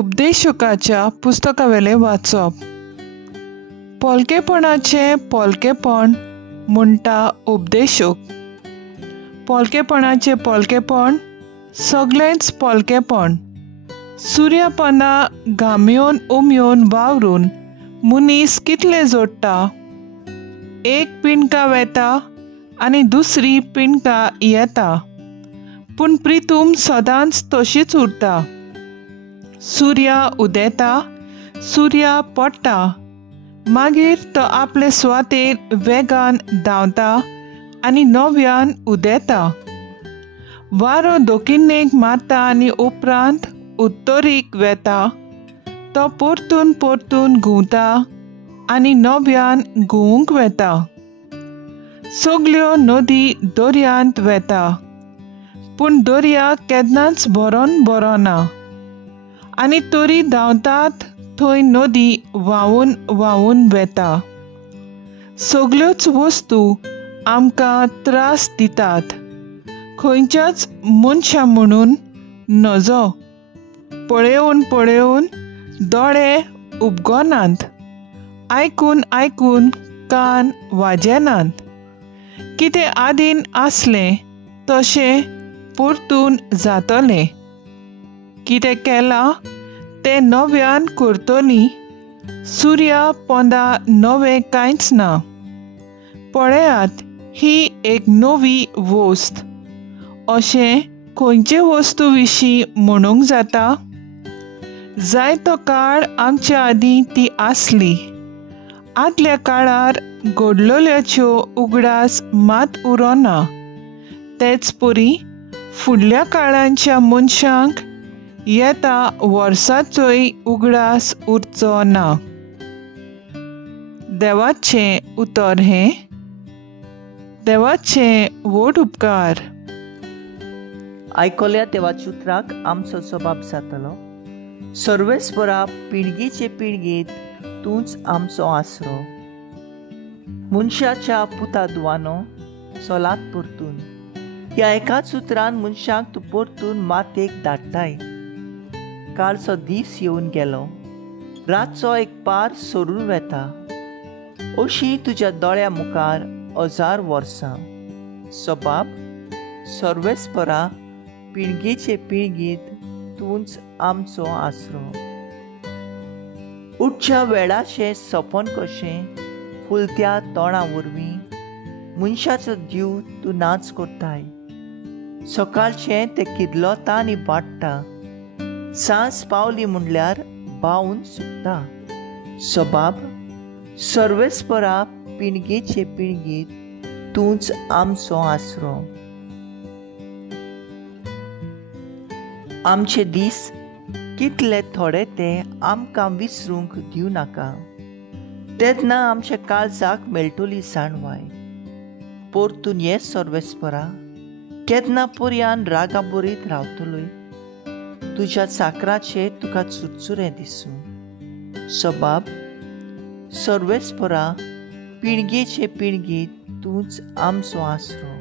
उपदेशकाच्या पुस्तकावेले वाचप. पोलकेपणाचे पोलकेपण म्हणटा उपदेशक. पोलकेपणाचे पोलकेपण सगळेंच पोलकेपण. सूर्यपना घाम्योन उमयोन वावरून मनीस कितले जोडटा. एक पिणका वेता आनी दुसरी पिणका येता, पूण प्रितूम सदांच तशीच उरता. सूर्य उदेता, सूर्य पडटा, मागीर तो आपले सुवातेर वेगान धांवता आनी नव्यान उदेता. वारो दोकिन्नेक मारता आनी उपरांत उत्तरेक वेता. तो परतून परतून घुंवता आनी नव्यान घुंवूंक वेता. सगल्यो नदी दर्यांत वेता, पूण दर्या केन्नाच भरोना. आनी तरी धांवतात थंय नदी व्हांवून व्हांवून वेता. सगल्योच वस्तू आमकां त्रास दितात. खंयच्याच मनशा म्हणून नजो. पळयोवन पळयोवन दोळे उबगोनात. आयकून आयकून कान वाजेनात. कितें आदीन आसलें तशें परतून जातलें. कितें केलां तें नव्यान करतलीं. सूर्या पोंदा नवें कांयच ना. पळयात, ही एक नवी वस्त. अशें खंयचे वस्तू विशीं म्हणूंक जाता? जायतो काळ आमच्या आदीं ती आसली. आदल्या काळार घडलोल्योच्यो उगडास मात उरोना. तेच परी फुडल्या काळांच्या मनशांक येता वर्साचोय उगडास उरचो ना. देवाचें उतर हें. देवाचें व्हड उपकार. आयकोल्या देवाच्या उतराक आमचो जबाब जातलो. सर्वेस्परा पिळगेचे पिळगेत तूंच आमचो आसरो. मनशाच्या पुता दुवानो सोलात परतून. ह्या एकाच उतरान मनशाक तूं परतून मातेक धाडटाय. कालचो दीस येवन गेलो. रातचो एक पार सरून वेता. अशी तुज्या दोळ्या मुखार 1000 वर्सां. जबाब. सर्वेस्परा पिळगेचे पिळगेत तूंच आमचो आसरो. उठच्या वेळाचें सपन कशें फुलत्या तोंडा वरवीं मनशाचो जीव तूं नाच करताय. सकाळचें तें किदलोता आनी वाडटा. सांज पावली म्हणल्यार बावून सुकता. जबाब. सर्वेस्परा पिळगेचे पिळगेत तूंच आमचो आसरो. आमचे दीस कितले थोडे ते आमकां विसरूंक दिव नाका. तेन्ना आमच्या काळजाक मेळटली जाणवाय. परतून ये सर्वेस्परा. केन्ना पर्यान रागा बरीत रावतलोय. तुज्या चाकराचे तुका चुरचुरे दिसूं. जबाब. सर्वेस्परा पिळगेचे पिळगेत तूंच आमचो आसरो.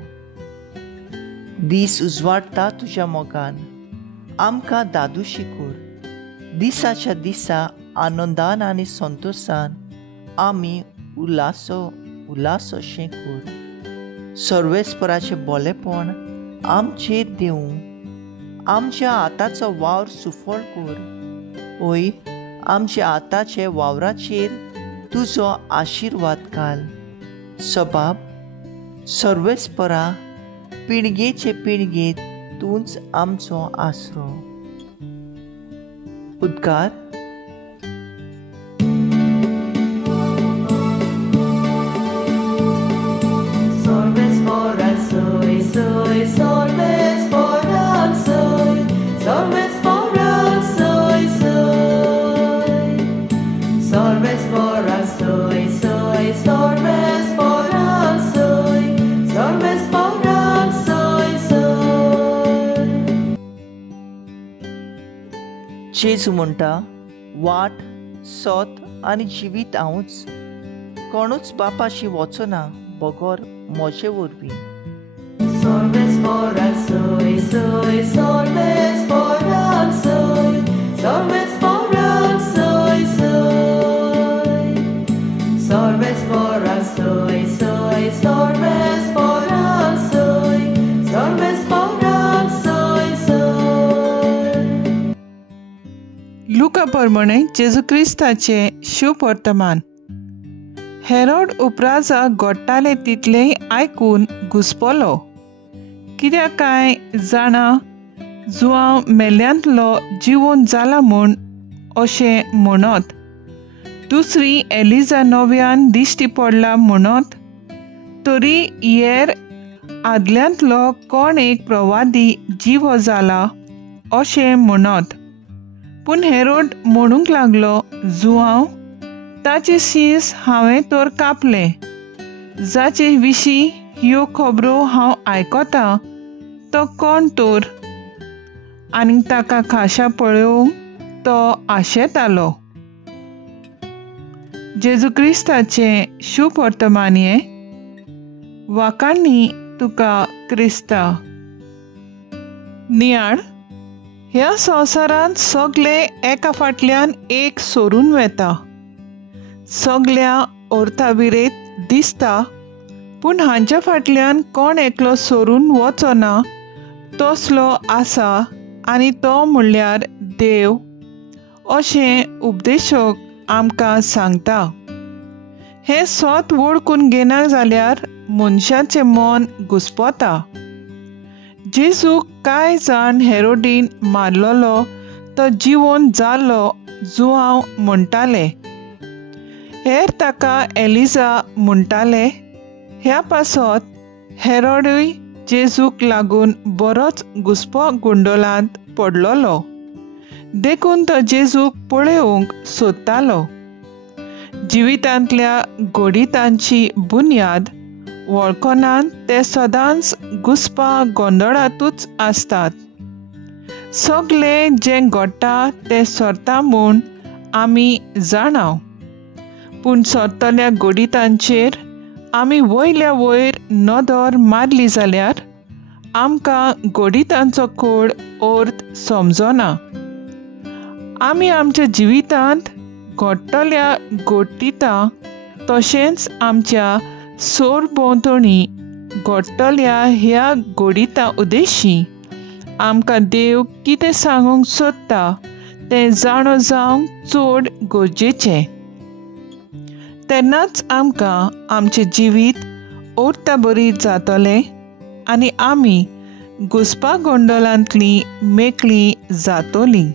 दीस उजवाडटा तुज्या मोगान. आमकां दादूशी कोर. दिसाच्या दिसा आनंदान आनी संतोशान आमी उल्हासोशें कोर. सर्वेस्पराचे बोलेपण आमचेर देवूं. आमच्या हाताचो वावर सुफळ कोर. ओय, आमच्या हाताचे वावराचेर तुजो आशिर्वाद घाल. जबाब. सर्वेस्परा पिळगेचे पिळगेत तूंच आमचो आसरो. उद्गार. Sorvespora soy, soy, sorvespora soy, sorvespora soy, soy. Sorvespora soy, soy, sorvespora soy, sorvespora soy, soy. जेजू म्हणटा, वाट, सोत आनी जिवीत हांवूच. कोणूच बापाशी वचना बगोर म्हजे वरवीं. Sorvespora soy, soy, sorvespora soy, sorvespora प्रमाणे जेजू क्रिस्ताचे शुभ वर्तमान. हेरोड उपराजा घडटाले तितलें आयकून घुस्पलो, कित्याक काय जाणा जुआंव मेल्ल्यांतलो जिवोवन जाला म्हूण अशें म्हणत. दुसरी एलिजा नव्यान दिश्टी पडला म्हणत. तरी हेर आदल्यांतलो कोण एक प्रवादी जिवो जाला अशें म्हणत. पूण हेरोड म्हणूंक लागलो, जुआंव ताचे शीस हांवें तर कापले, जाचे विशीं ह्यो खबरो हांव आयकतां तो कोण तर. आनी ताका खाशा पळोवंक तो आशेतालो. जेजू क्रिस्ताचें शुभ वर्तमान हें. वाखाणणी तुका क्रिस्ता. नियाळ, ह्या संवसारांत सगळे एका फाटल्यान एक सोरून वेता. सगल्या ओर्थाविरेत दिसता, पूण हांच्या फाटल्यान कोण एकलो सोरून वचना तसलो आसा आनी तो म्हणल्यार देव, अशें उपदेशक आमकां सांगता. हें सोत वळखून घेना जाल्यार मनशाचें मन घुस्पता. जेजूक कांय जाण हेरोडीन मारलोलो तो जिवोवन जालो जुआंव म्हणटाले. हेर ताका एलिजा म्हणटाले. ह्या पासत हेरोडूय जेजूक लागून बरोच घुस्पो गोंडोलांत पडलोलो. देखून तो जेजूक पळोवंक सोदतालो. जिवितांतल्या घोडितांची बुन्याद वळखनान ते सदांच घुस्पा गोंदळांतूच आसतात. सगळें जें घडटा तें सरता म्हूण आमी जाणाव, पूण सरतल्या घोडितांचेर आमी वयल्या वयर नदर मारली जाल्यार आमकां घोडितांचो खोड अर्थ समजना. आमी आमच्या जिवितांत घडटल्या घोडितां तशेंच आमच्या सोर भोंवतणी घडटल्या ह्या घोडितां उद्देशीं आमकां देव कितें सांगूंक सोदता तें जाणो जावंक चड गरजेचें. तेन्नाच आमकां आमचें जिवीत ओर्ता बरी जातलें आनी आमी घुस्पा गोंडोलांतलीं मेकळीं जातलीं.